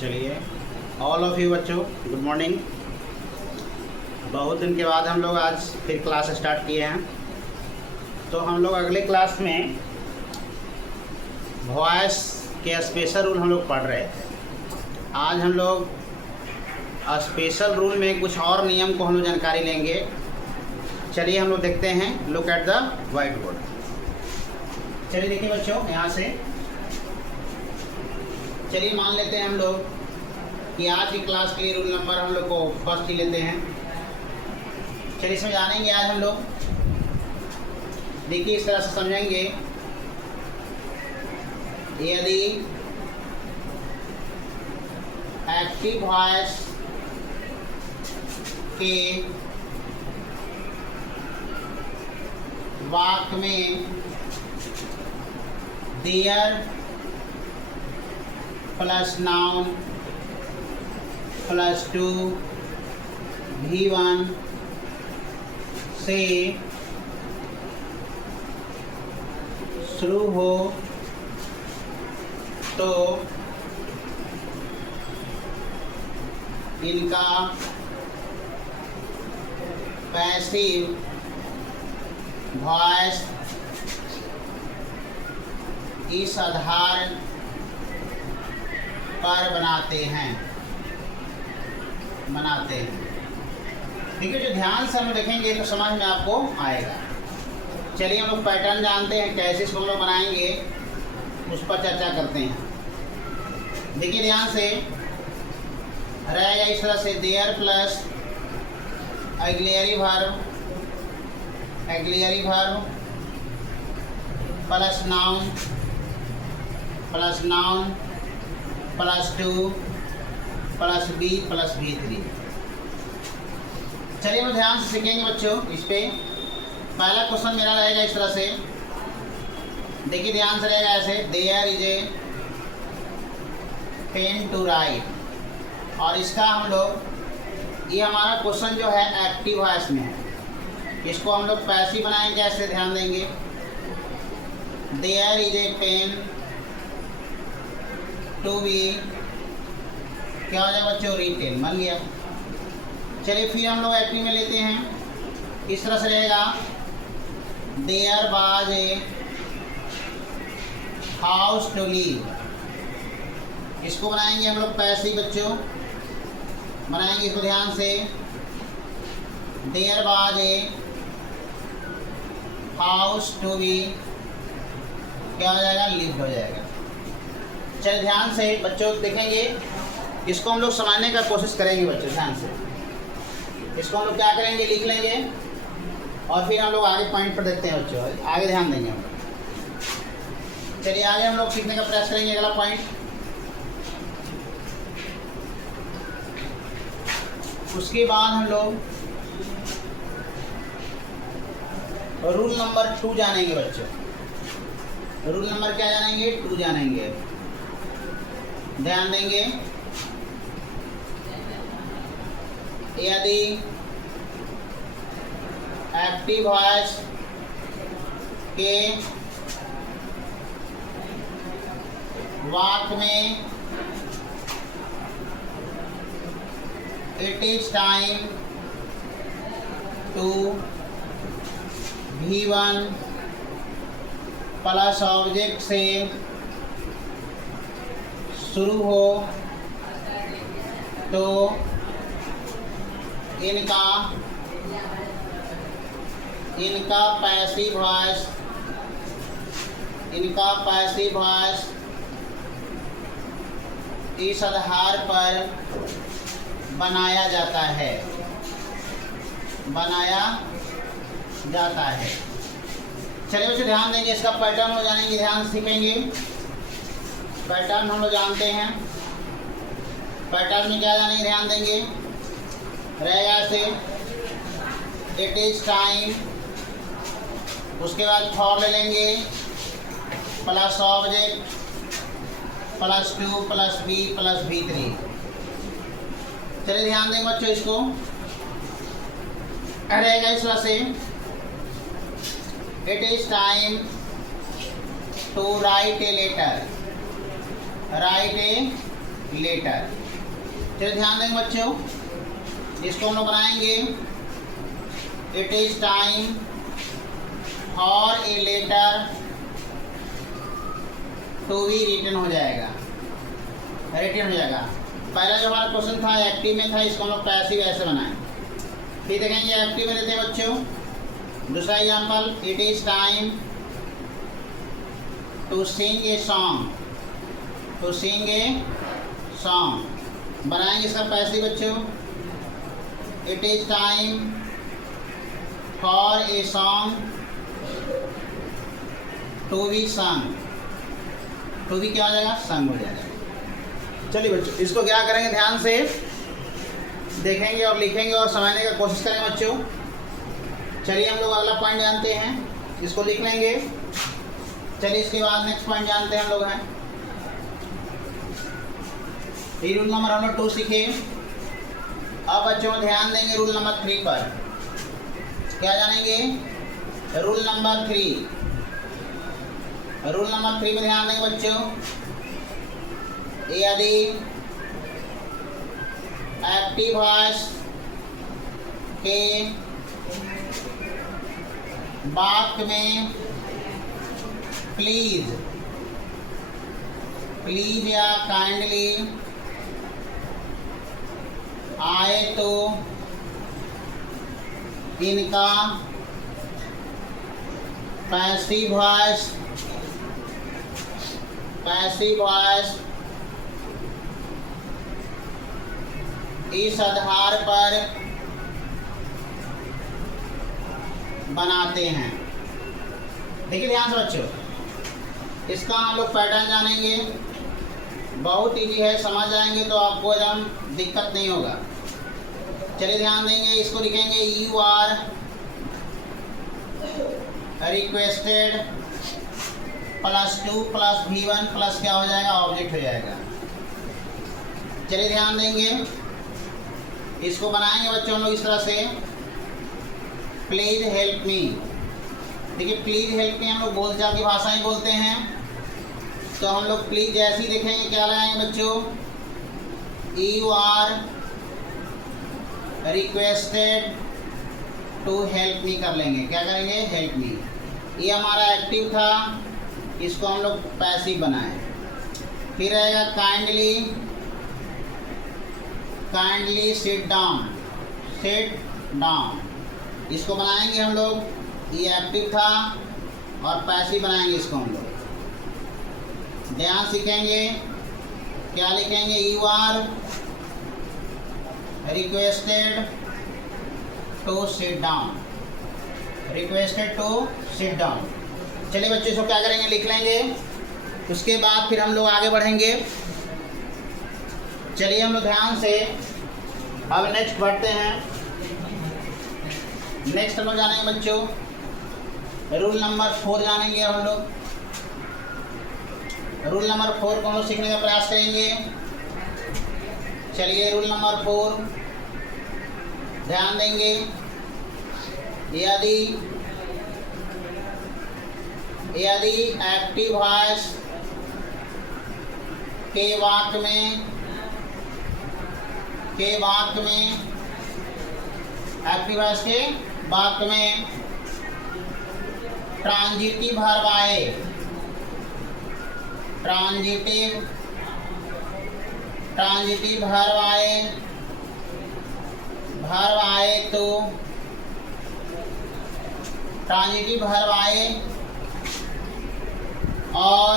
चलिए all of you बच्चों, good morning. बहुत दिन के बाद हम लोग आज फिर क्लास स्टार्ट किए हैं। तो हम लोग अगले क्लास में वॉइस के स्पेशल रूल हम लोग पढ़ रहे हैं। आज हम लोग स्पेशल रूल में कुछ और नियम को हम लोग जानकारी लेंगे। चलिए हम लोग देखते हैं, look at the white board. चलिए देखिए बच्चों, यहाँ से चलिए मान लेते हैं हम लोग कि आज की क्लास के लिए रूल नंबर हम लोग को फर्स्ट ही लेते हैं। चलिए इसमें जानेंगे आज हम लोग। देखिए इस तरह से समझेंगे, यदि एक्टिव वॉइस के वाक्य में there plus noun plus to V1 से शुरू हो तो इनका पैसिव वॉइस इस आधार पर बनाते हैं। देखिए जो ध्यान से हम देखेंगे तो समझ में आपको आएगा। चलिए हम लोग पैटर्न जानते हैं, कैसे इसको हम लोग बनाएंगे उस पर चर्चा करते हैं। देखिए ध्यान से रहेगा इस तरह से, there plus auxiliary verb plus noun plus to plus be plus V3। चलिए हम ध्यान से सीखेंगे बच्चों। इस पे पहला क्वेश्चन मेरा रहेगा इस तरह से, देखिए ध्यान से रहेगा ऐसे, there is a pen to write. और इसका हम लोग, ये हमारा क्वेश्चन जो है एक्टिव वॉइस में है, इसको हम लोग पैसिव बनाएंगे। कैसे ध्यान देंगे, there is a pen to be, क्या हो जाएगा बच्चों, रिटेन, बन गया। चलिए फिर हम लोग एक्टिव में लेते हैं। इस तरह से रहेगा, there was a house to live. इसको बनाएंगे हम लोग पैसिव बच्चों, बनाएंगे इसको ध्यान से, there was a house to be, क्या हो जाएगा, लिव हो जाएगा। चलिए ध्यान से बच्चों देखेंगे, इसको हम लोग समझने का कोशिश करेंगे बच्चों। ध्यान से इसको हम लोग क्या करेंगे, लिख लेंगे और फिर हम लोग आगे पॉइंट पर देखते हैं बच्चों, आगे ध्यान देंगे हम लोग। चलिए आगे हम लोग सीखने का प्रयास करेंगे। अगला पॉइंट, उसके बाद हम लोग रूल नंबर 2 जानेंगे बच्चों। रूल नंबर क्या जानेंगे, 2 जानेंगे। ध्यान देंगे, यदि एक्टिव वॉइस के वाक्य में it is time to V1 plus object से शुरू हो तो इनका पैसिव वॉइस इस आधार पर बनाया जाता है। चलिए बच्चों ध्यान देंगे, इसका पैटर्न हो जानेंगे, ध्यान से सीखेंगे। पैटर्न हम लोग जानते हैं, पैटर्न में क्या जानेंगे, ध्यान देंगे, रहेगा ऐसे, इट इज टाइम, उसके बाद फॉर ले लेंगे, plus object plus 2 plus be plus V3। चलिए ध्यान देंगे बच्चों, इसको रहेगा इस तरह से, it is time to write a letter. Write a letter. चलिए ध्यान देंगे बच्चों, इसको हम लोग बनाएंगे it is time for a letter to be written हो जाएगा, रिटन हो जाएगा। पहला जो हमारा क्वेश्चन था एक्टिव में था, इसको हम लोग पैसिव ऐसे बनाएं। फिर देखेंगे एक्टिव में देते हैं बच्चों। दूसरा example, it is time to sing a song, to sing a song बनाएंगे इसका पैसिव बच्चों। It is time for a song to be sung, to be क्या हो जाएगा, संग हो जाएगा। चलिए बच्चों, इसको क्या करेंगे, ध्यान से देखेंगे और लिखेंगे और समझने का कोशिश करेंगे बच्चों। चलिए हम लोग अगला पॉइंट जानते हैं, इसको लिख लेंगे। चलिए इसके बाद नेक्स्ट पॉइंट जानते हैं हम लोग हैं। ये रूल नंबर हम लोग 2 सीखे। अब बच्चों ध्यान देंगे रूल नंबर 3 पर। क्या जानेंगे, रूल नंबर 3। रूल नंबर 3 में ध्यान देंगे बच्चों, यदि एक्टिव वॉइस के वाक्य में प्लीज, प्लीज या काइंडली आए तो इनका पैसिव वॉइस, पैसिव वॉइस इस आधार पर बनाते हैं। देखिए ध्यान से बच्चों, इसका हम लोग पैटर्न जानेंगे, बहुत इजी है, समझ जाएंगे तो आपको एकदम दिक्कत नहीं होगा। चलिए ध्यान देंगे, इसको लिखेंगे you are requested +2 + V1 plus क्या हो जाएगा, ऑब्जेक्ट हो जाएगा। चलिए ध्यान देंगे, इसको बनाएंगे बच्चों हम लोग इस तरह से, प्लीज हेल्प मी। देखिए प्लीज हेल्प मी हम लोग बोलचाल की भाषा ही बोलते हैं, तो हम लोग प्लीज जैसे ही देखेंगे क्या लगाएंगे बच्चों, you are requested to help me कर लेंगे। क्या करेंगे, हेल्प मी। ये हमारा एक्टिव था, इसको हम लोग पैसिव बनाएं। फिर रहेगा kindly, kindly sit down, sit down, इसको बनाएंगे हम लोग, ये एक्टिव था और पैसिव बनाएंगे इसको हम लोग। ध्यान सीखेंगे, क्या लिखेंगे, you are requested to sit down, requested to sit down. चलिए बच्चों इसको क्या करेंगे, लिख लेंगे, उसके बाद फिर हम लोग आगे बढ़ेंगे। चलिए हम लोग ध्यान से अब नेक्स्ट बढ़ते हैं। नेक्स्ट हम लोग जानेंगे बच्चों, रूल नंबर 4 जानेंगे हम लोग। रूल नंबर 4 को हम लोग सीखने का प्रयास करेंगे। चलिए रूल नंबर 4 ध्यान देंगे, यदि एक्टिव वॉइस के वाक्य में, एक्टिव वॉइस के वाक्य में ट्रांजिटिव वर्ब आए, ट्रांजिटिव वर्ब आए तो ट्रांजिटिव वर्ब आए और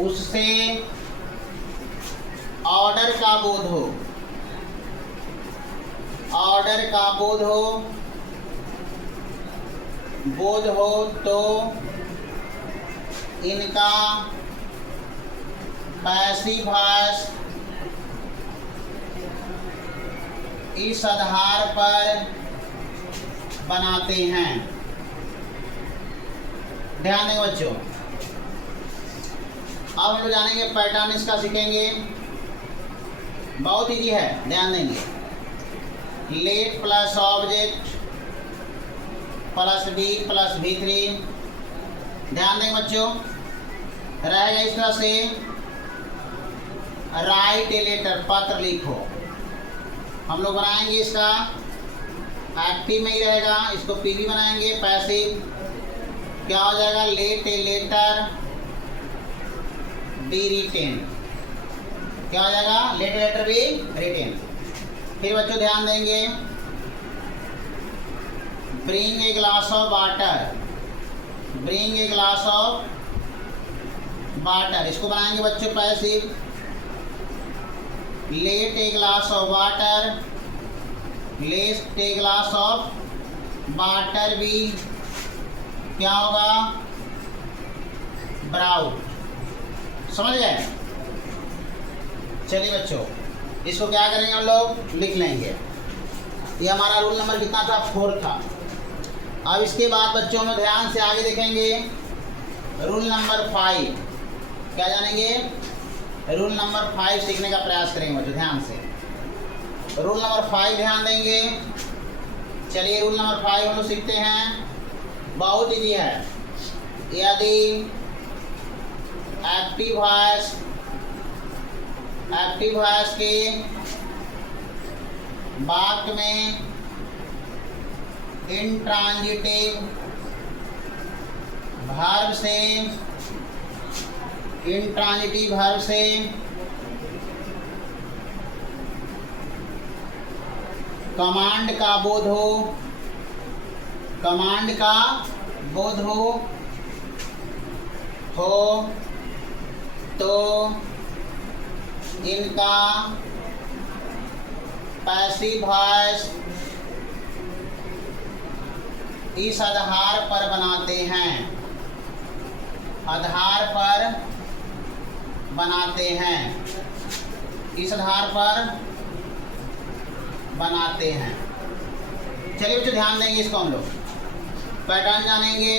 उससे ऑर्डर का बोध हो, ऑर्डर का बोध हो तो इनका पैसिव वॉइस इस आधार पर बनाते हैं। ध्यान दें बच्चों, अब हम लोग जानेंगे पैटर्न, इसका सीखेंगे, बहुत इजी है, ध्यान देंगे। Let plus object plus be plus V3। ध्यान दें बच्चों, रहेगा इस तरह से, राइट ए लेटर, पत्र लिखो। हम लोग बनाएंगे इसका, एक्टिव में ही रहेगा, इसको पीवी बनाएंगे। पैसिव क्या हो जाएगा, let a letter be written. क्या हो जाएगा, let a letter be written. फिर बच्चों ध्यान देंगे, bring a glass of water, bring a glass of water, इसको बनाएंगे बच्चों passive. Let a glass of water, let a glass of water भी क्या होगा, ब्राउट। समझ गए। चलिए बच्चों, इसको क्या करेंगे, हम लोग लिख लेंगे। ये हमारा रूल नंबर कितना था, 4 था। अब इसके बाद बच्चों में ध्यान से आगे देखेंगे, रूल नंबर 5 क्या जानेंगे, रूल नंबर 5 सीखने का प्रयास करेंगे बच्चों, ध्यान से। रूल नंबर 5 ध्यान देंगे। चलिए रूल नंबर 5 हम लोग सीखते हैं, बहुत इजी है। यदि एक्टिव वॉइस के वाक्य में इंट्रांजिटिव वर्ब से कमांड का बोध हो तो इनका पैसिव वॉइस इस आधार पर बनाते हैं, इस आधार पर बनाते हैं। चलिए बच्चों ध्यान देंगे, इसको हम लोग पैटर्न जानेंगे।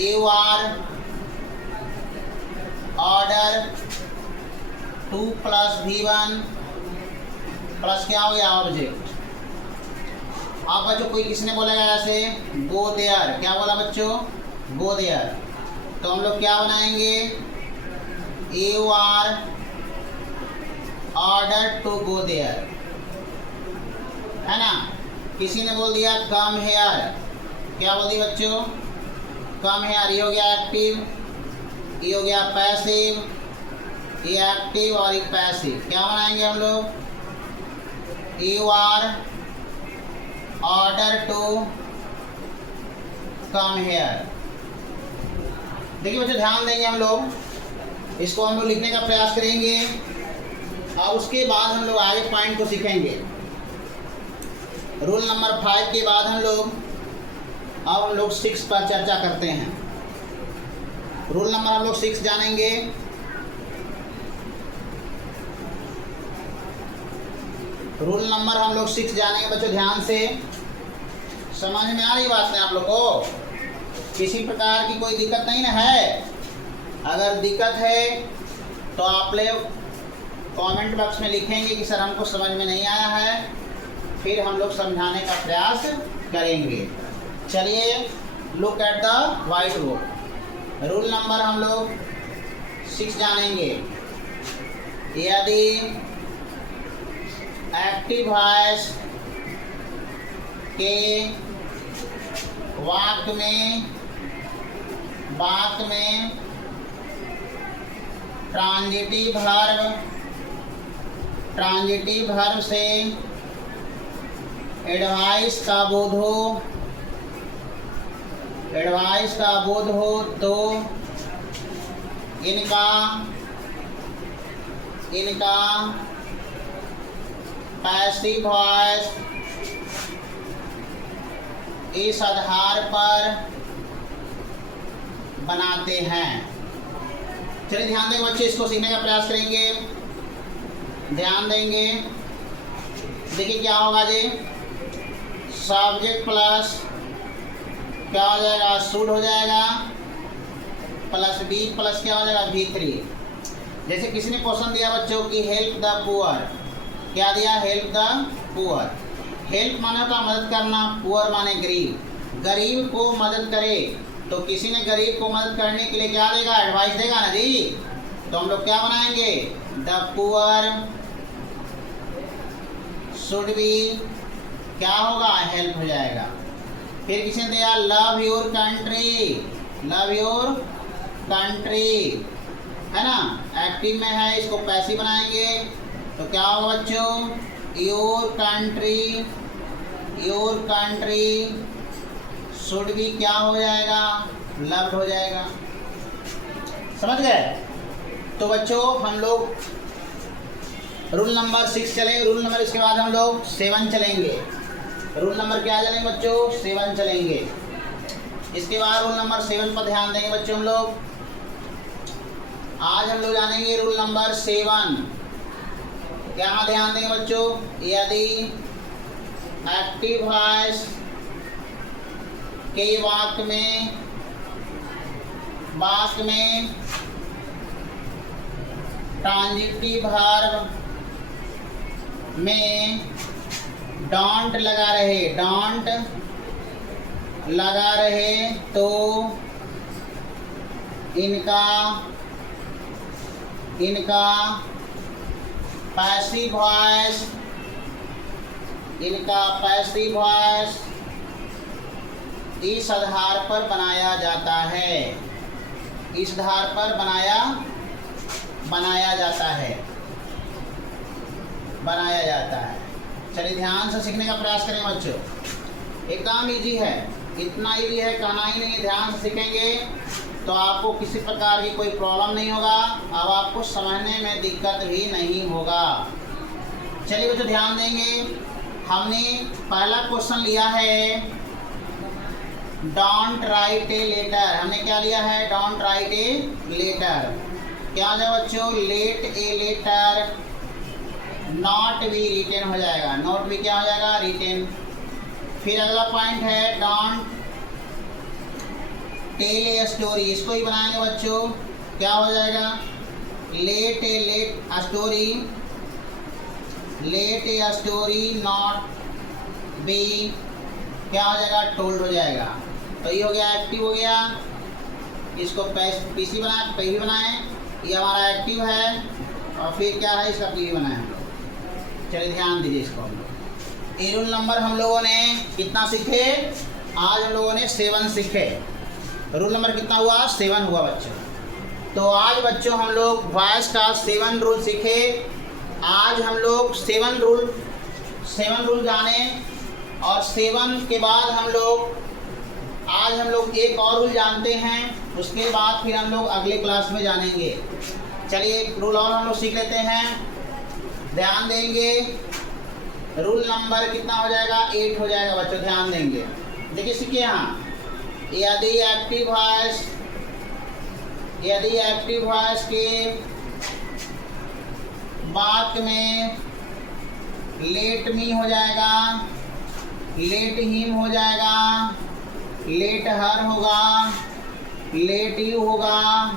You are order 2 + V1 plus क्या हो गया, ऑब्जेक्ट। अब बच्चों कोई किसने बोलेगा ऐसे, गो देयर, क्या बोला बच्चों, गो देयर। तो हम लोग क्या बनाएंगे, you are order to go there, है ना। किसी ने बोल दिया कम हेयर, क्या बोल दिया बच्चों, कम हेयर। ये हो गया एक्टिव, ये हो गया पैसिव, ये एक्टिव और ये पैसिव। क्या बनाएंगे हम लोग, you are order to come here. देखिए बच्चों ध्यान देंगे, हम लोग इसको हम लोग लिखने का प्रयास करेंगे और उसके बाद हम लोग आगे पॉइंट को सीखेंगे। रूल नंबर 5 के बाद हम लोग 6 पर चर्चा करते हैं। रूल नंबर हम लोग 6 जानेंगे। रूल नंबर हम लोग 6 जानेंगे बच्चों, ध्यान से। समझ में आ रही बात है आप लोग को, किसी प्रकार की कोई दिक्कत नहीं ना है। अगर दिक्कत है तो आप लोग कमेंट बॉक्स में लिखेंगे कि सर हमको समझ में नहीं आया है, फिर हम लोग समझाने का प्रयास करेंगे। चलिए look at the white board. Rule number हम लोग 6 जानेंगे। यदि एक्टिव वॉइस के वाक्य में ट्रांजिटिव वर्ब से एडवाइस का बोध हो तो इनका पैसिव वॉइस इस आधार पर बनाते हैं। चलिए ध्यान देंगे बच्चे, इसको सीखने का प्रयास करेंगे, ध्यान देंगे। देखिए क्या होगा जी, सब्जेक्ट प्लस क्या हो जाएगा, शुड हो जाएगा, प्लस बी प्लस क्या हो जाएगा, V3। जैसे किसी ने क्वेश्चन दिया बच्चों की हेल्प द पुअर, क्या दिया, हेल्प द पुअर। हेल्प माने होता मदद करना, पुअर माने गरीब। गरीब को मदद करे, तो किसी ने गरीब को मदद करने के लिए क्या देगा, एडवाइस देगा ना जी। तो हम लोग क्या बनाएंगे, द पुअर शुड बी, क्या होगा, हेल्प हो जाएगा। फिर किसी ने दिया love your country, love your country, है ना, एक्टिव में है, इसको पैसिव बनाएंगे तो क्या होगा बच्चों, योर कंट्री शुड भी क्या हो जाएगा, लव्ड हो जाएगा। समझ गए। तो बच्चों हम लोग रूल नंबर 6 चले, रूल नंबर इसके बाद हम लोग 7 चलेंगे। रूल नंबर क्या चलेंगे बच्चों, 7 चलेंगे। इसके बाद रूल नंबर 7 पर ध्यान देंगे बच्चों हम लोग। आज हम लोग जानेंगे रूल नंबर 7। क्या ध्यान देंगे बच्चों, यदि एक्टिव वॉइस के वाक्य में ट्रांजिटिव वर्ब में डोंट लगा रहे तो इनका पैसिव वॉइस इस आधार पर बनाया जाता है, इस आधार पर बनाया जाता है। चलिए ध्यान से सीखने का प्रयास करें बच्चों। एकदम इजी है, इतना इजी है, कहना ही नहीं, ध्यान से सीखेंगे तो आपको किसी प्रकार की कोई प्रॉब्लम नहीं होगा। अब आपको समझने में दिक्कत भी नहीं होगा। चलिए बच्चों ध्यान देंगे। हमने पहला क्वेश्चन लिया है डोंट राइट ए लेटर। हमने क्या लिया है, डोंट राइट ए लेटर। क्या हो जाएगा बच्चों, let a letter not be written हो जाएगा, नॉट बी क्या हो जाएगा, रिटेन। फिर अगला पॉइंट है डोंट टेल ए स्टोरी, इसको ही बनाएंगे बच्चों। क्या हो जाएगा, let a story not be क्या हो जाएगा, टोल्ड हो जाएगा। तो ये हो गया एक्टिव हो गया, इसको पीसी बनाए, पीवी बनाए, ये हमारा एक्टिव है और फिर क्या है, इसका पीवी बनाए हम लोग। चलिए ध्यान दीजिए इसको हम लोग। ये रूल नंबर हम लोगों ने कितना सीखे, आज हम लोगों ने 7 सीखे। रूल नंबर कितना हुआ, 7 हुआ बच्चों। तो आज बच्चों हम लोग वॉइस का 7 रूल सीखे। आज हम लोग 7 रूल जाने और 7 के बाद हम लोग एक और रूल जानते हैं, उसके बाद फिर हम लोग अगले क्लास में जानेंगे। चलिए एक रूल और हम लोग सीख लेते हैं, ध्यान देंगे। रूल नंबर कितना हो जाएगा, 8 हो जाएगा बच्चों, ध्यान देंगे। देखिए सीखिए यहाँ, यदि एक्टिव वॉइस के वाक्य में लेट मी हो जाएगा, लेट हिम हो जाएगा, लेट हर होगा, लेट यू होगा,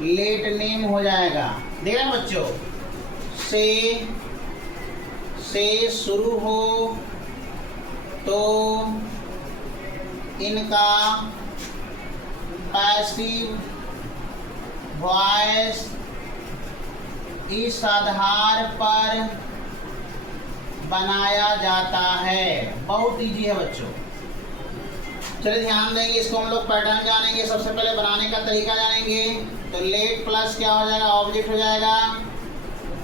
लेट नेम हो जाएगा। देख रहे हैं बच्चों, से शुरू हो तो इनका पैसिव वॉइस इस आधार पर बनाया जाता है। बहुत इजी है बच्चों। चलिए ध्यान देंगे, इसको हम लोग पैटर्न जानेंगे। सबसे पहले बनाने का तरीका जानेंगे। तो लेट प्लस क्या हो जाएगा, ऑब्जेक्ट हो जाएगा,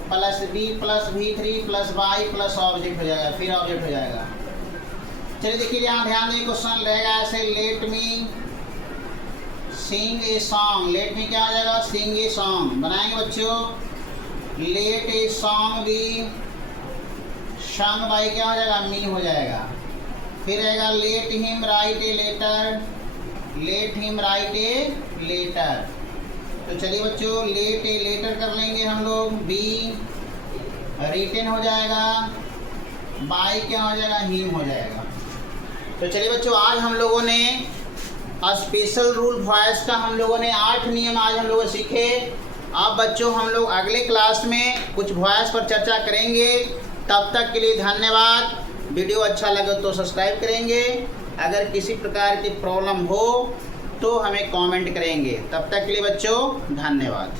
plus be plus V3 plus by plus object हो जाएगा, फिर ऑब्जेक्ट हो जाएगा। चलिए देखिए यहाँ ध्यान देंगे, क्वेश्चन रहेगा ऐसे, let me sing a song. Let me क्या हो जाएगा, सिंग ए सॉन्ग बनाएंगे बच्चों। लेट ए सॉन्ग भी संग बाई क्या हो जाएगा, मी हो जाएगा। फिर रहेगा let him write a letter, let him write a letter. तो चलिए बच्चों लेट ए लेटर कर लेंगे हम लोग, बी रिटन हो जाएगा, बाई क्या हो जाएगा, हिम हो जाएगा। तो चलिए बच्चों आज हम लोगों ने स्पेशल रूल वॉइस का हम लोगों ने 8 नियम आज हम लोग सीखे। अब बच्चों हम लोग अगले क्लास में कुछ वॉइस पर चर्चा करेंगे। तब तक के लिए धन्यवाद। वीडियो अच्छा लगे तो सब्सक्राइब करेंगे। अगर किसी प्रकार की प्रॉब्लम हो तो हमें कमेंट करेंगे। तब तक के लिए बच्चों धन्यवाद।